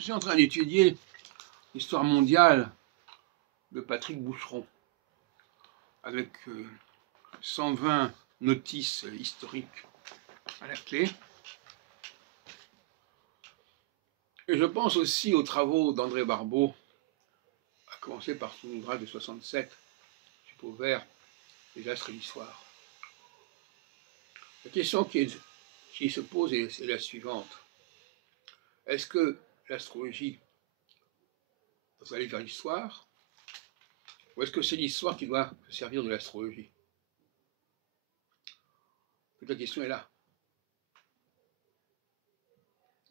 Je suis en train d'étudier l'histoire mondiale de Patrick Boucheron, avec 120 notices historiques à la clé. Et je pense aussi aux travaux d'André Barbeau, à commencer par son ouvrage de 67, Suppos vert, les astres et l'histoire. La question qui se pose est la suivante. Est-ce que l'astrologie doit aller vers l'histoire, ou est-ce que c'est l'histoire qui doit se servir de l'astrologie? La question est là.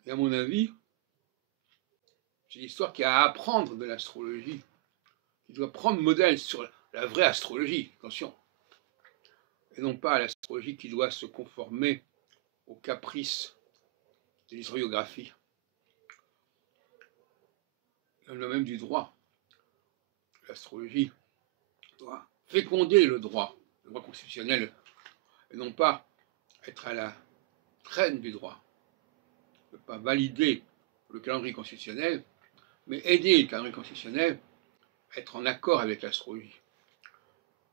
Et à mon avis, c'est l'histoire qui a à apprendre de l'astrologie, qui doit prendre modèle sur la vraie astrologie, attention, et non pas l'astrologie qui doit se conformer aux caprices de l'historiographie, le même du droit. L'astrologie doit féconder le droit constitutionnel, et non pas être à la traîne du droit, ne pas valider le calendrier constitutionnel, mais aider le calendrier constitutionnel à être en accord avec l'astrologie.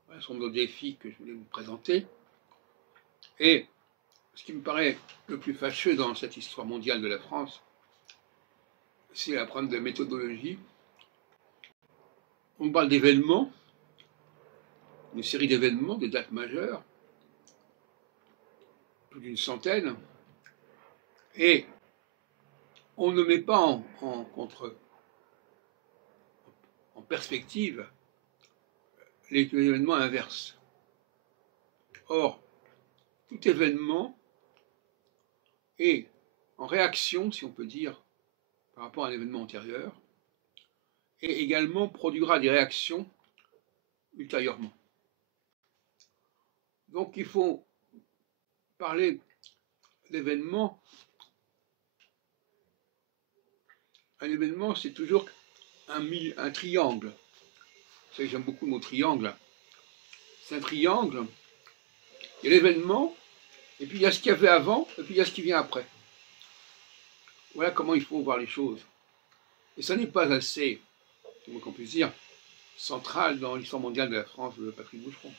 Voilà, ce sont nos défis que je voulais vous présenter. Et ce qui me paraît le plus fâcheux dans cette histoire mondiale de la France, c'est la problème de méthodologie. On parle d'événements, une série d'événements, des dates majeures, plus d'une centaine, et on ne met pas en perspective les événements inverses. Or, tout événement est en réaction, si on peut dire, par rapport à un événement antérieur, et également produira des réactions ultérieurement. Donc il faut parler d'événements. Un événement, c'est toujours un triangle. Vous savez, j'aime beaucoup le mot triangle. C'est un triangle. Il y a l'événement, et puis il y a ce qu'il y avait avant, et puis il y a ce qui vient après. Voilà comment il faut voir les choses. Et ça n'est pas assez, c'est moins qu'on puisse dire, central dans l'histoire mondiale de la France de Patrick Boucheron.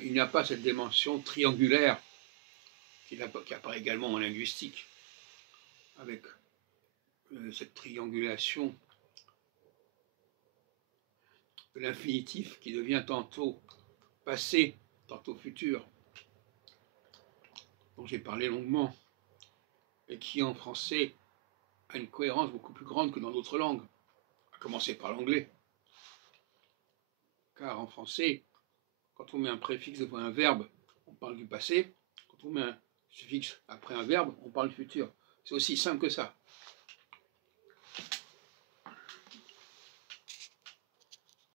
Il n'y a pas cette dimension triangulaire qui apparaît également en linguistique, avec cette triangulation de l'infinitif qui devient tantôt passé, tantôt futur, dont j'ai parlé longuement, et qui en français a une cohérence beaucoup plus grande que dans d'autres langues, à commencer par l'anglais. Car en français, quand on met un préfixe devant un verbe, on parle du passé. Quand on met un suffixe après un verbe, on parle du futur. C'est aussi simple que ça.